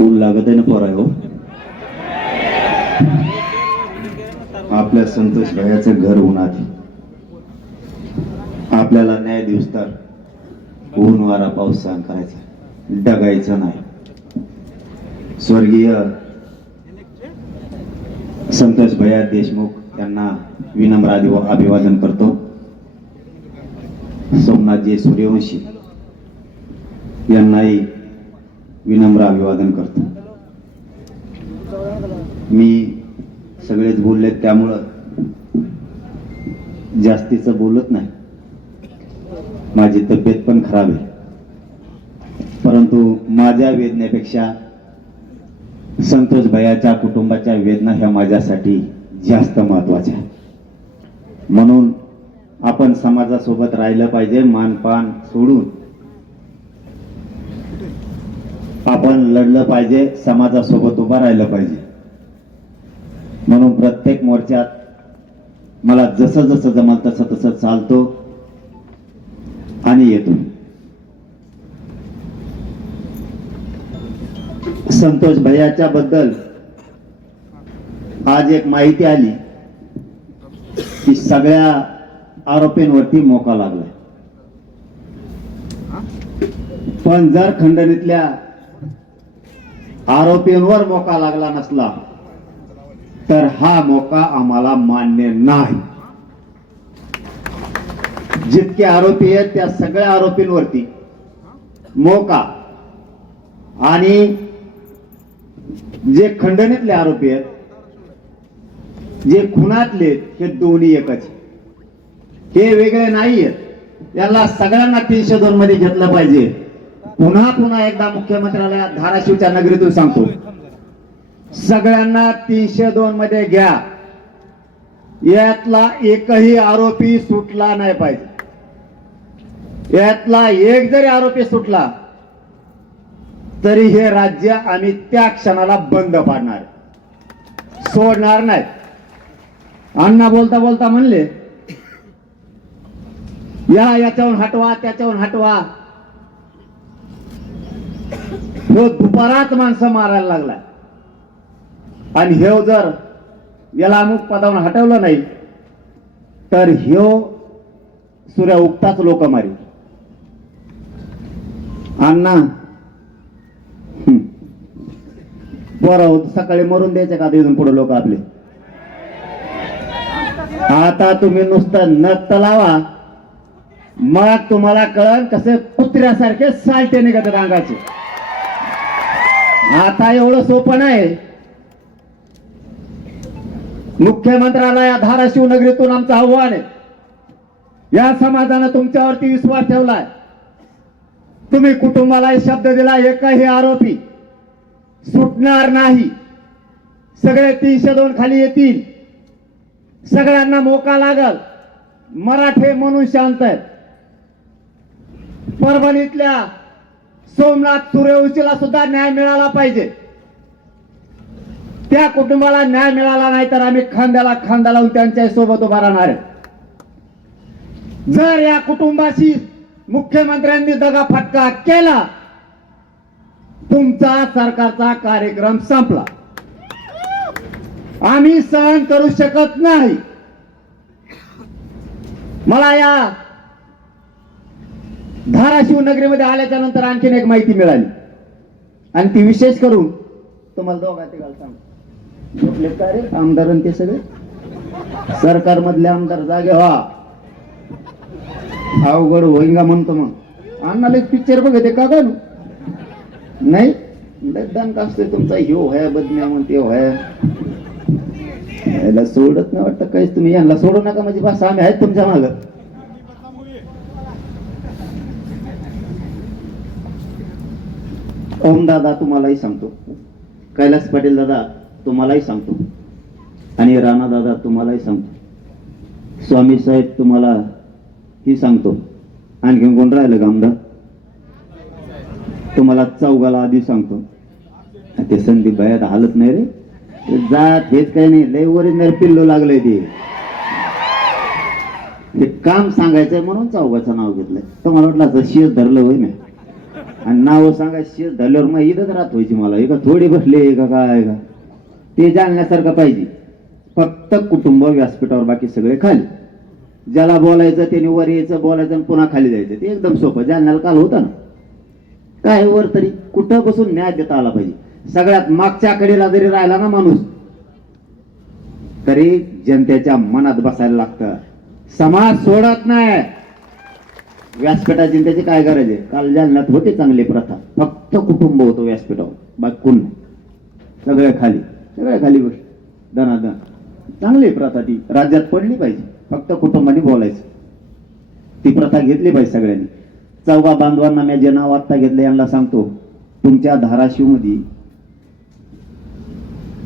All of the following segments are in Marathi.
ऊन लागत आहे ना पोराय हो आपल्या संतोष भयाचं घर उन्हात. आपल्याला न्याय दिवस ऊन वारा पाऊस सहन करायचा. डगायचं नाही. स्वर्गीय संतोष भया देशमुख यांना विनम्र अभिवादन करतो. सोमनाथजी सूर्यवंशी यांनाही विनम्र अभिवादन करतो. मी सगळेच बोललेत त्यामुळं जास्तीचं बोलत नाही. माझी तब्येत पण खराब आहे. परंतु माझ्या वेदनेपेक्षा संतोष भयाच्या कुटुंबाच्या वेदना ह्या माझ्यासाठी जास्त महत्त्वाच्या म्हणून आपण समाजासोबत राहिलं पाहिजे मानपान सोडून. आपण लढलं पाहिजे समाजासोबत उभं राहिलं पाहिजे. म्हणून प्रत्येक मोर्चात मला जसं जसं जमल तसं तसं चालतो आणि येतो. संतोष भैयाच्या बद्दल आज एक माहिती आली की सगळ्या आरोपींवरती मोका लागलाय. पण जर खंडणीतल्या आरोपींवर मोका लागला नसला तर हा मोका आम्हाला मान्य नाही. जितके आरोपी आहेत त्या सगळ्या आरोपींवरती मोका आणि जे खंडणीतले आरोपी आहेत जे खुनातले आहेत, हे दोन्ही एकच हे वेगळे नाही आहेत याला सगळ्यांना तीनशे दोन मध्ये घेतलं पाहिजे. पुन्हा पुन्हा एकदा मुख्यमंत्र्याला धाराशिवच्या नगरीतून सांगतो. सगळ्यांना तीनशे दोन मध्ये घ्या. यातला एकही आरोपी सुटला नाही पाहिजे. यातला एक जरी आरोपी सुटला तरी हे राज्य आम्ही त्या क्षणाला बंद पाडणार. सोडणार नाही. अण्णा बोलता बोलता म्हणले या याच्यावरून हटवा त्याच्यावर हटवा. ह्यो दुपारात माणसं मारायला लागला आणि ह्यो जर याला अमुक पदावर हटवलं नाही तर ह्यो सूर्य उगताच लोक मारी अण्णा बरं होत सकाळी मरून द्यायचे का तिथून पुढे लोक आपले? आता तुम्ही नुसतं नक्त लावा. मग तुम्हाला कळत कसे कुत्र्यासारखे सालटे निघतात अंगाचे. आता एवढं सोपं नाही. मुख्यमंत्र्याला धाराशिव नगरीतून आमचं आव्हान आहे. या समाजानं तुमच्यावरती विश्वास ठेवलाय. तुम्ही कुटुंबाला शब्द दिला एकही आरोपी सुटणार नाही. सगळे तीनशे दोन खाली येतील. सगळ्यांना मोका लागल. मराठे म्हणून शांत आहेत. परभणीतल्या सोमनाथ सूर्यवंशीला सुद्धा न्याय मिळाला पाहिजे. त्या कुटुंबाला न्याय मिळाला नाही तर आम्ही खांद्याला खांदा लावून त्यांच्यासोबत उभा राहणार आहे. जर या कुटुंबाशी मुख्यमंत्र्यांनी दगा फटका केला तुमचा सरकारचा कार्यक्रम संपला. आम्ही सहन करू शकत नाही. मला या धाराशिव नगरीमध्ये आल्याच्यानंतर आणखीन एक माहिती मिळाली. आणि ती विशेष करून तुम्हाला दोघा ते सांग झोपले का रे आमदार आणि ते सगळे? सरकार मधले आमदार जागे व्हा. अवघड होईन का म्हणतो मग? अण्णाला एक पिक्चर बघते का गं? नाही? दन असतोय तुमचा. ह्यो व्हाया बदम्या म्हणते व्हाया याला सोडत नाही वाटतं काहीच. तुम्ही यांना सोडू नका म्हणजे बस. आम्ही आहेत तुमच्या मागं. ओम दादा तुम्हालाही सांगतो. कैलास पाटील दादा तुम्हालाही सांगतो. आणि राणा दादा तुम्हालाही सांगतो. स्वामी साहेब तुम्हाला ही सांगतो. आणखीन कोण राहिलं का आमदार तुम्हाला चौघाला आधी सांगतो. ते संदीप भयात हालत नाही रे. जात हेच काही नाही. लय ओरिजिनल पिल्लो लागलंय ते. काम सांगायचंय म्हणून चौघाचं नाव घेतलंय. तुम्हाला वाटलं असं शेत धरलं होय मी आणि नाव सांगा शेत झाल्यावर मग इथंच राहत व्हायची मला. एका थोडी बसले का काय का ते जाणण्यासारखं पाहिजे. फक्त कुटुंब व्यासपीठावर बाकी सगळे खाली. ज्याला बोलायचं त्याने वर यायचं बोलायचं आणि पुन्हा खाली जायचं. ते एकदम सोपं. जालन्याला काल होतं ना. काय वर तरी. कुठं बसून न्याय देता आला पाहिजे. सगळ्यात मागच्या कडेला जरी राहिला ना माणूस तरी जनतेच्या मनात बसायला लागतं. समाज सोडत नाही. व्यासपीठा त्याचे काय गरज आहे? काल जालन्यात होते चांगली प्रथा. फक्त कुटुंब होतं व्यासपीठावर. बाकी कोण नाही. खाली. सगळ्या खाली बस. दनादन चांगली प्रथा ती. राज्यात पडली पाहिजे. फक्त कुटुंबाने बोलायचं. ती प्रथा घेतली पाहिजे सगळ्यांनी. चौघा बांधवांना मी जे नाव आत्ता घेतलं यांना सांगतो. तुमच्या धाराशिवमध्ये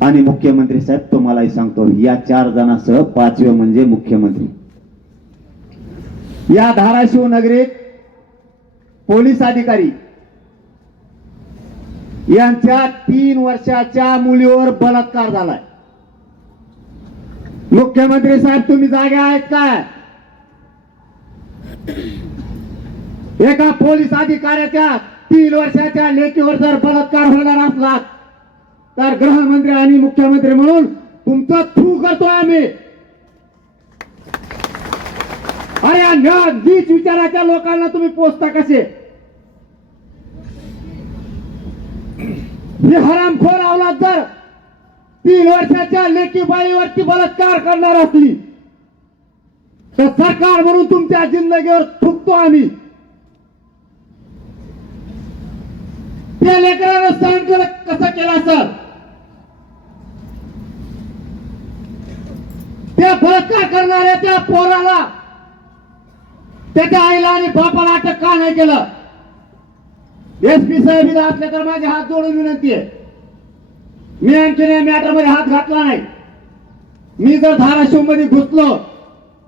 आणि मुख्यमंत्री साहेब तुम्हालाही सांगतो. या चार जणांसह पाचवे म्हणजे मुख्यमंत्री. या धाराशिव नगरीत पोलीस अधिकारी यांच्या तीन वर्षाच्या मुलीवर बलात्कार झालाय. मुख्यमंत्री साहेब तुम्ही जागे आहेत काय? एका पोलीस अधिकाऱ्याच्या तीन वर्षाच्या लेखीवर जर बलात्कार होणार असला तर गृहमंत्री आणि मुख्यमंत्री म्हणून तुमचं थू करतो आम्ही. अरे या नीच विचाराच्या लोकांना तुम्ही पोचता कसे? हे हरामखोर आवला जर तीन वर्षाच्या लेकी बाईवरती बलात्कार करणार असली तर सरकार म्हणून तुमच्या जिंदगीवर थुकतो आम्ही. त्या लेकरानं सहन केलं कसं केला सर त्या बलात्कार करणाऱ्या त्या पोराला त्याच्या आईला आणि बापाला अटक का नाही केलं? एस पी साहेब इथं असले तर माझे हात जोडून विनंती आहे. मी आणखीन या मॅटरमध्ये हात घातला नाही. मी जर धाराशिवमध्ये घुसलो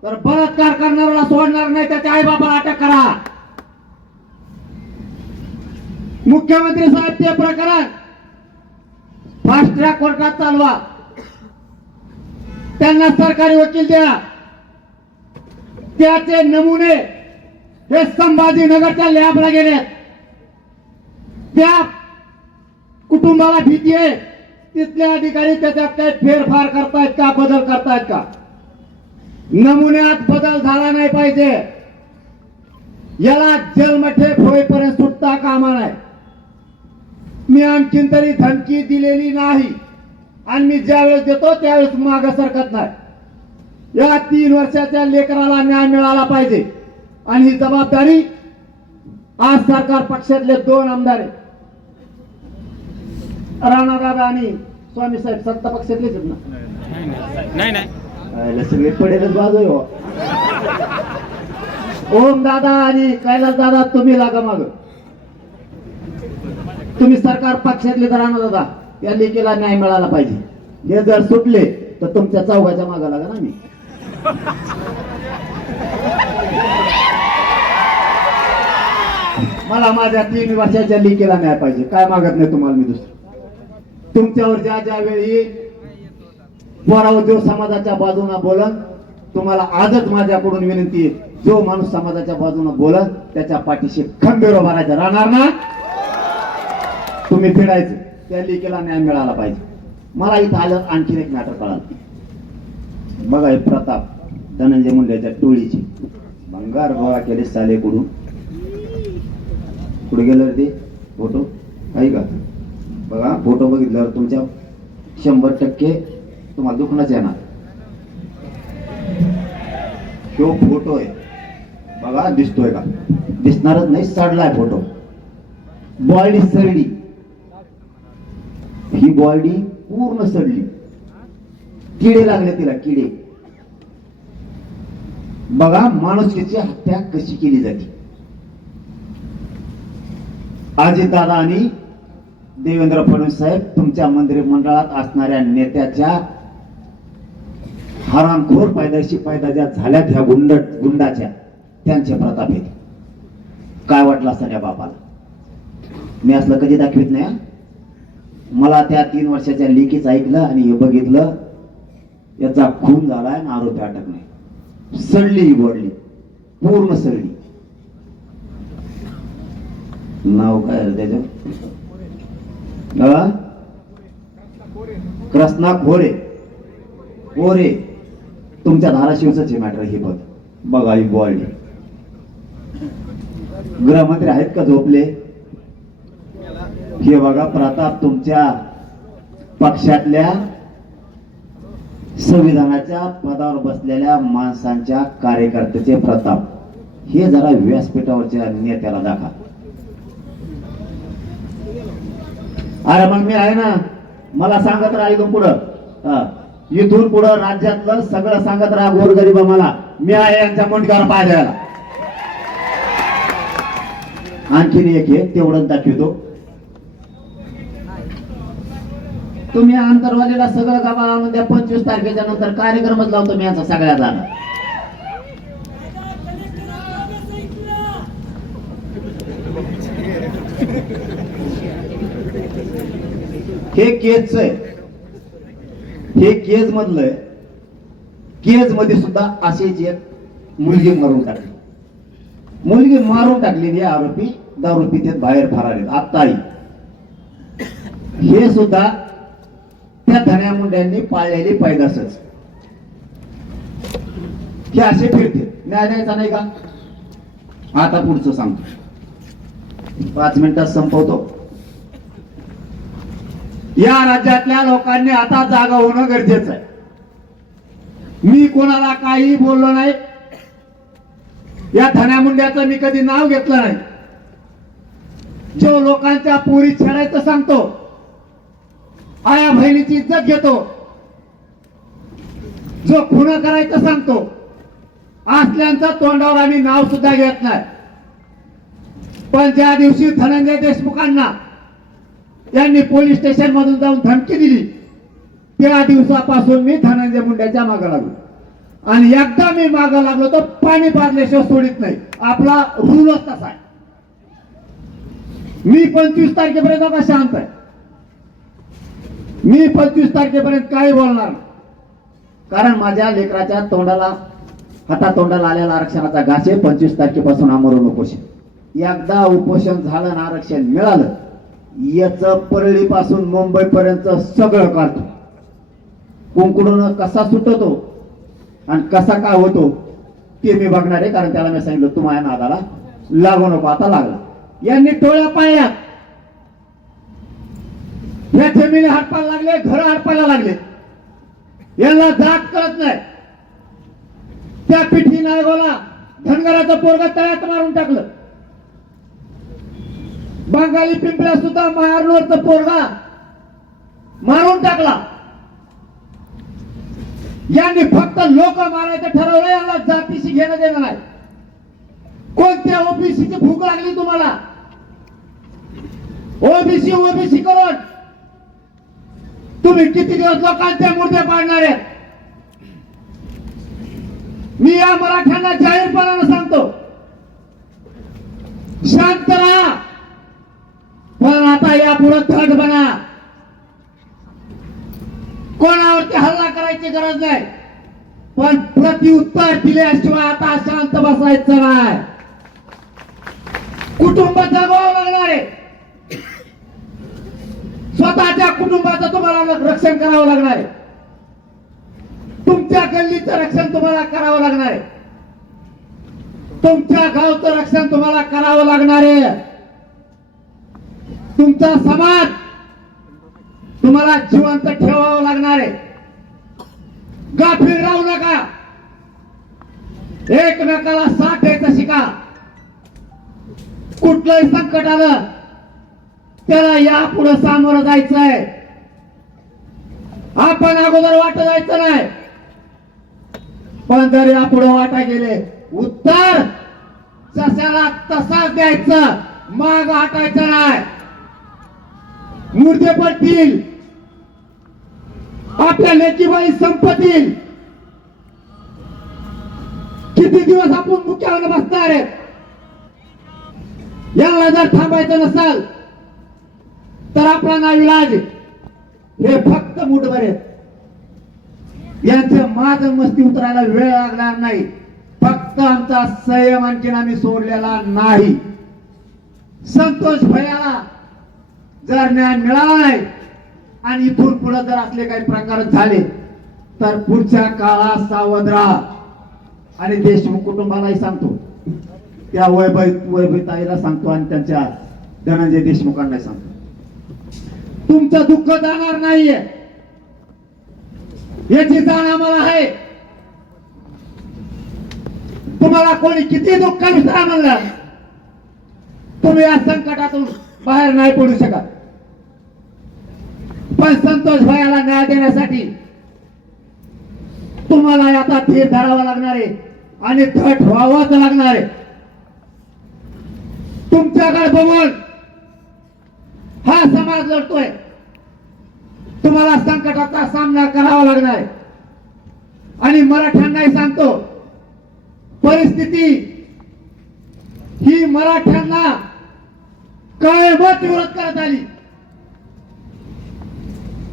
तर बलात्कार करणाऱ्याला सोडणार नाही त्याच्या आई बापाला अटक करा. मुख्यमंत्री साहेब ते प्रकरण फास्ट ट्रॅक कोर्टात चालवा. त्यांना सरकारी वकील द्या. त्याचे नमुने हे संभाजीनगरच्या लॅबला गेले. त्या कुटुंबाला भीती आहे. तिथले अधिकारी त्याच्यात काही फेरफार करतायत का बदल करतायत का? नमुन्यात बदल झाला नाही पाहिजे. याला जन्मठेप होईपर्यंत सुटता कामा नाही. मी आणखीन तरी धमकी दिलेली नाही. आणि मी ज्यावेळेस देतो त्यावेळेस माग सरकत नाही. या तीन वर्षाच्या लेकराला न्याय मिळाला पाहिजे. आणि ही जबाबदारी आज सरकार पक्षातले दोन आमदार राणादादा आणि स्वामी साहेब सत्ता पक्षातलेच आहेत ना? नाही नाही. आयला सगळे पडेलच बाजू हो. ओम दादा आणि कैलास दादा तुम्ही लागा माग. तुम्ही सरकार पक्षातले तर राणा दादा या लेकीला न्याय मिळाला पाहिजे. हे जर सुटले तर तुमच्या चौघाच्या मागा लागा ना मी. मला माझ्या तीन वर्षाच्या लेकीला न्याय पाहिजे. काय मागत नाही तुम्हाला मी दुसरं? तुमच्यावर ज्या ज्या वेळी पोराउद्योग समाजाच्या बाजूने बोलन तुम्हाला आजच माझ्याकडून विनंती आहे जो माणूस समाजाच्या बाजूने बोलत त्याच्या पाठीशी खंबीर उभा राहायचं. राहणार ना? तुम्ही फिरायचं. त्या लेकीला न्याय मिळाला पाहिजे. मला इथं आलं आणखीन एक मॅटर कळालं. बघा हे प्रताप धनंजय मुंडेच्या टोळीची. भंगार गोळा केले सालेकडून. कुठे गेलं ते? फोटो? आहे का? बघा फोटो बघितल्यावर तुमच्या शंभर टक्के तुम्हाला दुखणंच येणार. तो फोटो आहे. बघा दिसतोय का? दिसणारच नाही सडलाय फोटो. बॉडी सडली. ही बॉडी पूर्ण सडली. किडे लागले तिला किडे. बघा माणुसकीची हत्या कशी केली जाते. अजितदादा आणि देवेंद्र फडणवीस साहेब तुमच्या मंत्रिमंडळात असणाऱ्या नेत्याच्या हरामखोर पैदाशी पैदा ज्या झाल्यात ह्या गुंड गुंडाच्या. त्यांचे प्रताप आहेत काय वाटलं असतं त्या बापाला? मी असलं कधी दाखवित नाही मला त्या तीन वर्षाच्या लेखीच ऐकलं आणि हे बघितलं याचा खून झालाय आणि आरोपी अटक नाही. सडली ही बोडली पूर्ण सरळी नाव काय आहे त्याचं? कृष्णा खोरे. खोरे. तुमच्या धाराशिवच मॅटर हे पद बघा ही बॉल्ड गृहमंत्री आहेत का झोपले? हे बघा प्रताप तुमच्या पक्षातल्या संविधानाच्या पदावर बसलेल्या माणसांच्या कार्यकर्त्याचे प्रताप. हे जरा व्यासपीठावरच्या नेत्याला दाखवा. अरे मग मी आहे ना मला सांगत राहा इथून पुढं. इथून पुढं राज्यातलं सगळं सांगत राहा गोरगरीबा मला. मी आहे यांच्या मुंडक्यावर पाय द्यायला आणखीन एक आहे तेवढंच दाखवतो. तुम्ही आंतरवालीला सगळं गावाला पंचवीस तारखेच्या नंतर कार्यक्रमच लावतो मी यांचा सगळ्याचा हे केज आहे. हे केज मधलं आहे. केजमध्ये सुद्धा अशीच एक मुलगी मारून टाकली. मुलगी मारून टाकलेली आरोपी. दारू पितेत बाहेर फरार. आहेत आत्ताही. हे सुद्धा त्या धन्या मुंड्यांनी पाळलेली पैदासच. हे असे फिरते. न्याय द्यायचा नाही का? आता पुढचं सांगतो. पाच मिनिटात संपवतो. या राज्यातल्या लोकांनी आता जागा होणं गरजेचं आहे. मी कोणाला काही बोललो नाही. या धन्यामुंड्याचं मी कधी नाव घेतलं नाही. जो लोकांच्या पुरी छेडायचं सांगतो आया बहिणीची इज्जत घेतो. जो खुन करायचं सांगतो असल्यांचं तोंडावर आम्ही नाव सुद्धा घेत नाही. पण ज्या दिवशी धनंजय देशमुखांना यांनी पोलीस स्टेशन मधून जाऊन धमकी दिली. त्या दिवसापासून मी धनंजय मुंड्याच्या मागे लागलो. आणि एकदा मी मागे लागलो तर पाणी पाजल्याशिवाय सोडित नाही. आपला रूलच तसा आहे. मी पंचवीस तारखेपर्यंत आता शांत आहे? मी पंचवीस तारखेपर्यंत काही बोलणार कारण माझ्या लेकराच्या तोंडाला हातातोंडाला आलेला आरक्षणाचा घास आहे. पंचवीस तारखेपासून आमरण उपोषण एकदा उपोषण झालं आणि आरक्षण मिळालं याचं परळीपासून मुंबईपर्यंत सगळं काढतो. कुंकडून कसा सुटतो आणि कसा काय होतो ते मी बघणार आहे कारण त्याला मी सांगितलं तू माझ्या नादाला लागू नको आता लागला. यांनी टोळ्या पाळल्या. या जमिनी हडपायला लागले घर हडपायला लागले. यांना जात कळत नाही. त्या पिठी नायगोला धनगराचं पोरगा तळ्यात मारून टाकलं. बंगाली पिंपळ्या सुद्धा महारनवरचं पोरगा मारून टाकला. यांनी फक्त लोक मारायचं ठरवलं यांना जातीशी घेणं देणं नाही. कोणत्या ओबीसीची भूक लागली तुम्हाला? ओबीसी ओबीसी करून तुम्ही किती दिवस लोकांच्या मुद्दे पाडणार आहेत? मी या मराठ्यांना जाहीरपणानं सांगतो शांत राहा पुढे आता थट बना. कोणावरती हल्ला करायची गरज नाही. पण प्रतिउत्तर दिल्याशिवाय आता शांत बसायचं नाही. कुटुंब जगवावं लागणार आहे स्वतःच्या कुटुंबाचं तुम्हाला रक्षण करावं लागणार आहे. तुमच्या गल्लीचं रक्षण तुम्हाला करावं लागणार आहे. तुमच्या गावचं रक्षण तुम्हाला करावं लागणार आहे. तुमचा समाज तुम्हाला जिवंत ठेवावं लागणार आहे. गाफील राहू नका. एकमेकाला साथ द्यायचं शिका. कुठलंही संकट आलं त्याला यापुढे सामोरं जायचंय आपण अगोदर वाट जायचं नाही. पण जर यापुढे वाटा गेले उत्तर जशाला तसाच द्यायचं माग हटायचं नाही. मुर्दे पडतील. आपल्या लेकीबाई संपतील. किती दिवस आपण मुख्यावर बसणार याला जर थांबायचं नसाल तर आपला नाविलाज हे फक्त मुठभर आहेत. यांचं माझ मस्ती उतरायला वेळ लागणार नाही. फक्त आमचा संयम आणखीन आम्ही सोडलेला नाही. संतोष भयाला. जर न्याय मिळालाय आणि इथून पुढे जर असले काही प्रकार झाले तर पुढच्या काळात सावध राहा आणि देशमुख कुटुंबालाही सांगतो. त्या वैभव वैभवताईला सांगतो आणि त्यांच्या धनंजय देशमुखांना सांगतो. तुमचं दुःख जाणार नाहीये. याची जाण आम्हाला आहे. तुम्हाला कोणी किती दुःख विसरा म्हणलं? तुम्ही या संकटातून बाहेर नाही पडू शकत. पण संतोष भयाला न्याय देण्यासाठी तुम्हाला आता धीर धरावा लागणार आहे आणि थट व्हावाच लागणार आहे. तुमच्याकडे बघून हा समाज लढतोय. तुम्हाला संकटाचा सामना करावा लागणार आहे. आणि मराठ्यांनाही सांगतो परिस्थिती ही मराठ्यांना कायमच विरोध करत आली.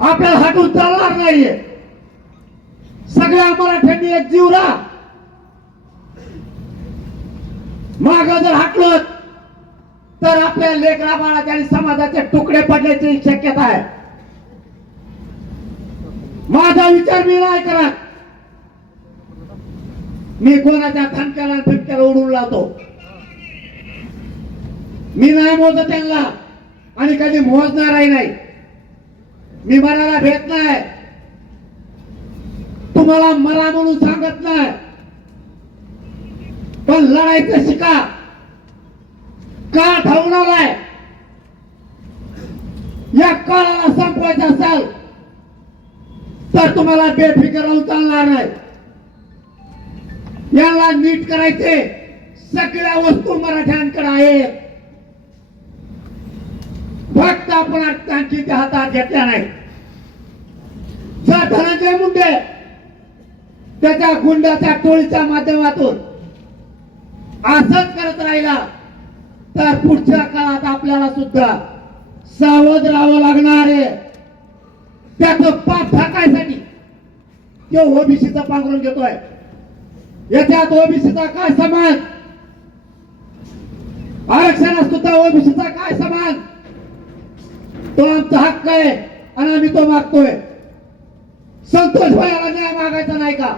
आपल्याला हटून चालणार नाहीये. सगळ्या मराठ्यांनी एक जीव राहा. माग जर हटलो तर आपल्या लेकरा बाळाच्या आणि समाजाचे तुकडे पडण्याची शक्यता आहे. माझा विचार मी नाही करत. मी कोणाच्या थणक्याला फिटक्याला उडून लावतो. मी नाही मोजत त्यांना. आणि कधी मोजणारही नाही. मी मराला भेट नाही. तुम्हाला मरा म्हणून सांगत नाही. पण लढायचं शिका. का धावून आलाय या काळाला संपवायचं असेल तर तुम्हाला बेफिकर राहून चालणार नाही याला नीट करायचे सगळ्या वस्तू मराठ्यांकडे आहेत. फक्त आपण त्यांची त्या हातात घेतल्या नाही जर मुंडे. त्याच्या गुंडाच्या टोळीच्या माध्यमातून असंच करत राहिला. तर पुढच्या काळात आपल्याला सुद्धा सावध राहावं लागणार आहे. त्याचं पाप ठाकायसाठी तो ओबीसीचा पांघरून घेतोय. याच्यात ओबीसीचा काय समान? आरक्षणात सुद्धा ओबीसीचा काय समान? तो आमचा हक्क आहे आणि आम्ही तो मागतोय. संतोष भयाला न्याय मागायचा नाही का?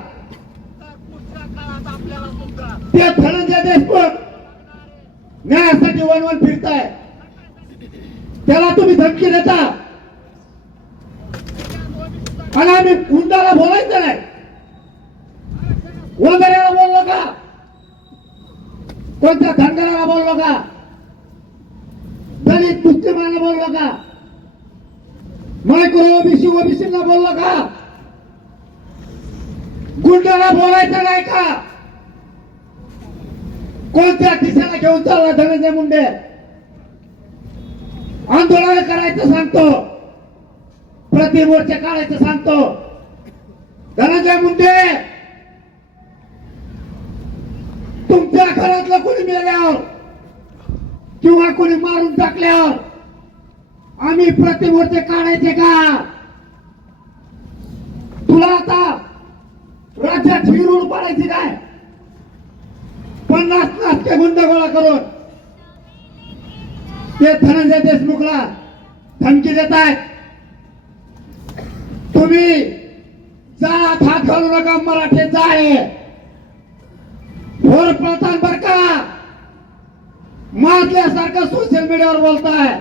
ते धनंजय देशमुख न्यायासाठी वन वन फिरताय. त्याला तुम्ही धमकी देता. आणि आम्ही गुंडाला बोलायचं नाही. वगैरेला बोललो का? कोणत्या धनगराला बोललो का? दलित मुस्लिमांना बोललो का? मायक्रो ओबीसी ओबीसीला बोललो का? गुंडाला बोलायचं नाही का? कोणत्या दिशेला घेऊन चालला धनंजय मुंडे? आंदोलन करायचं सांगतो. प्रतिमोर्चे काढायचं सांगतो. धनंजय मुंडे! तुमच्या घरातलं कोणी मेल्यावर किंवा कोणी मारून टाकल्यावर आम्ही प्रतिमोर्चे काढायचे का? तुला आता राज्यात हिरून पाडायची काय? पन्नास नाटके गुंड गोळा करून. ते धनंजय देशमुखला धमकी देत आहेत तुम्ही जात हात घालू नका मराठीचा आहे भोर पळतान बर का? मातल्यासारखं सोशल मीडियावर बोलताय.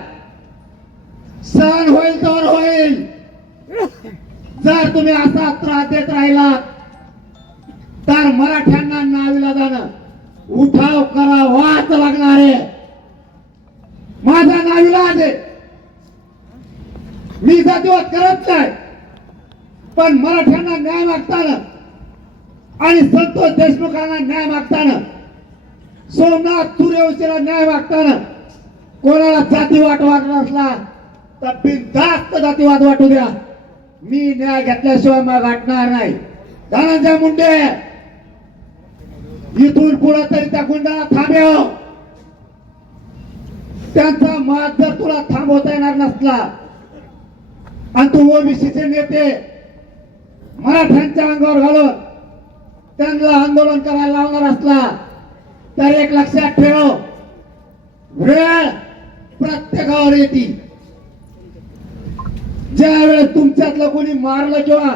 सण होईल तर होईल. जर तुम्ही असा त्रास देत राहिला तर मराठ्यांना नावीला जाणं. उठाव करा वाच लागणार. आहे माझा नावीला आहे मी जातीवाद करत नाही. पण मराठ्यांना न्याय मागताना आणि संतोष देशमुखांना न्याय मागताना सोमनाथ सूर्यवंशीला न्याय मागताना कोणाला जातीवाद वाटला असला तर बिनधास्त जातीवाद वाटू द्या. मी न्याय घेतल्याशिवाय मग वाटणार नाही. धनंजय मुंडे! इथून पुढे तरी त्या गुंडाला थांबव त्यांचा मात जर तुला थांबवता येणार नसला आणि तू ओबीसीचे नेते मराठ्यांच्या अंगावर घालून त्यांना आंदोलन करायला लावणार असला तर एक लक्षात ठेव वेळ प्रत्येकावर येते. ज्या वेळेस तुमच्यातलं कोणी मारलं किंवा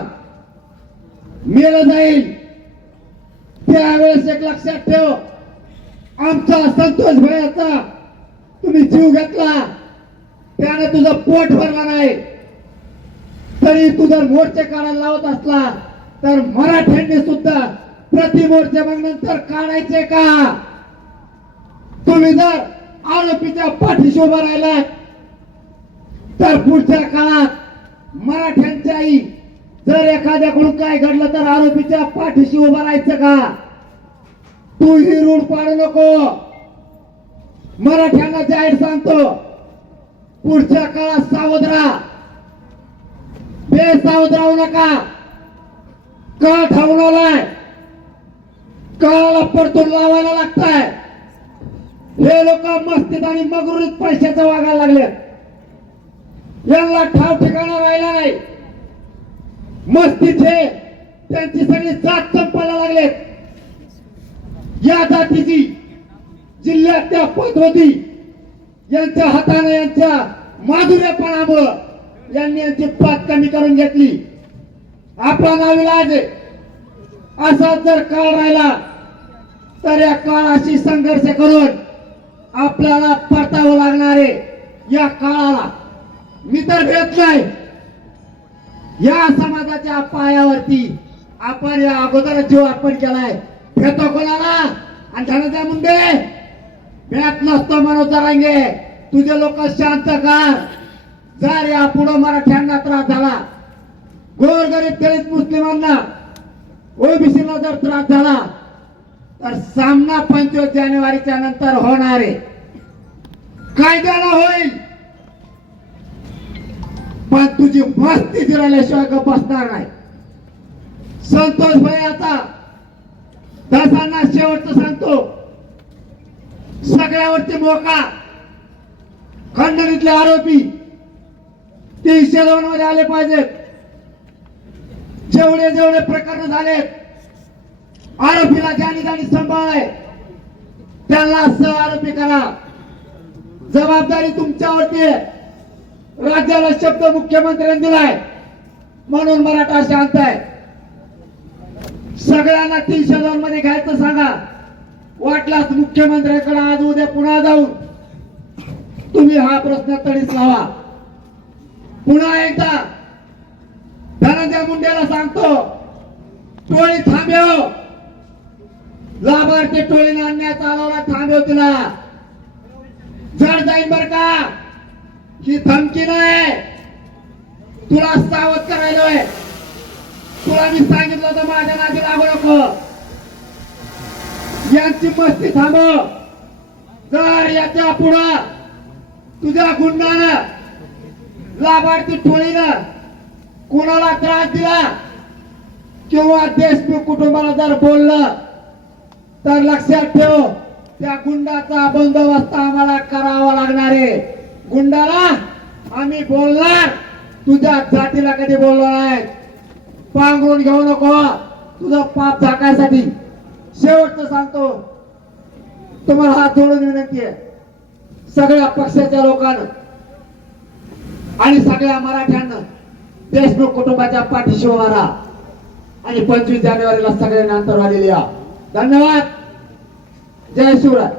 मेलं जाईल त्यावेळेस एक लक्षात ठेव. आमचा संतोष भयाचा. तुम्ही जीव घेतला. त्याने तुझं पोट भरला नाही. तरी तू जर मोर्चे काढायला लावत असला तर मराठ्यांनी सुद्धा प्रति मोर्चे मग नंतर काढायचे का? तुम्ही जर आरोपीच्या पाठीशी उभा राहिला तर पुढच्या काळात मराठ्यांच्याही जर एखाद्याकडून काय घडलं तर आरोपीच्या पाठीशी उभा राहायचं का? तू ही रूढ पाडू नको. मराठ्यांना जाहीर सांगतो पुढच्या काळात सावधरा. बेसावध राहू नका. का ठेवणालाय काळाला परतून लावायला लागताय. हे लोक मस्तीत आणि मगरुरीत पैशाचं वागायला लागले यांना ठाव ठिकाणा राहिला नाही मस्तीचे त्यांची सगळी जात संपायला लागलेत. या जातीची जिल्ह्यात त्या पदवती यांच्या हाताने यांच्या माधुर्यपणामुळं यांनी यांची पात कमी करून घेतली. आपला नाविलाज असा जर काळ राहिला तर या काळाशी संघर्ष करून आपल्याला परतावं लागणार आहे. या काळाला मी तर भेट नाही या समाजाच्या पायावरती आपण या अगोदर जीव अर्पण केलाय. भेटतो कोणाला? आणि धनंजय मुंडे भेट नसतो मनोज जरांगे. तुझे लोक शांत कर. जर या पुढं मराठ्यांना त्रास झाला गोरगरीब दलित मुस्लिमांना ओबीसीला जर त्रास झाला तर सामना पंचवीस जानेवारीच्या नंतर होणार आहे. कायद्याला होईल. पण तुझी मस्ती फिरवल्याशिवाय गप बसणार नाही. संतोष भाई आता दासांना शेवटचं सांगतो. सगळ्यावरती मोका. खंडणीतले आरोपी तीनशे दोन मध्ये आले पाहिजेत. जेवढे जेवढे प्रकरण झालेत आरोपीला ज्याने जाणी सांभाळाय त्यांना सह आरोपी करा. जबाबदारी तुमच्यावरती आहे. राज्याला शब्द मुख्यमंत्र्यांनी दिलाय. म्हणून मराठा शांत आहे. सगळ्यांना तीनशे दोन मध्ये घ्यायचं सांगा. वाटलाच मुख्यमंत्र्यांकडे आज उद्या पुन्हा जाऊन? तुम्ही हा प्रश्न तडीच लावा. पुन्हा एकदा धनंजय मुंडेला सांगतो टोळी थांबव. लाभार्थी टोळीने आणण्याचा आला थांबव तिला. जड जाईल बर का? ही धमकी नाही तुला सावध करायलोय तुला मी सांगितलं तर माझ्या नादी लागू नको. यांची मस्ती थांबव जर याच्या पुढं तुझ्या गुंडानं लाभार्थी टोळीनं कोणाला त्रास दिला किंवा देशमुख कुटुंबाला जर बोललं तर लक्षात ठेव त्या गुंडाचा बंदोबस्त आम्हाला करावा लागणार आहे. गुंडाला आम्ही बोलणार. तुझ्या जातीला कधी बोलणार नाही पांघरून घेऊ नको. तुझं पाप झाकायसाठी. शेवटचं सांगतो. तुम्हाला हात जोडून विनंती आहे. सगळ्या पक्षाच्या लोकांना आणि सगळ्या मराठ्यांना देशमुख कुटुंबाच्या पाठीशी उभा राहा. आणि पंचवीस जानेवारीला सगळ्यांना अंतर आलेली धन्यवाद. जय शिवराय.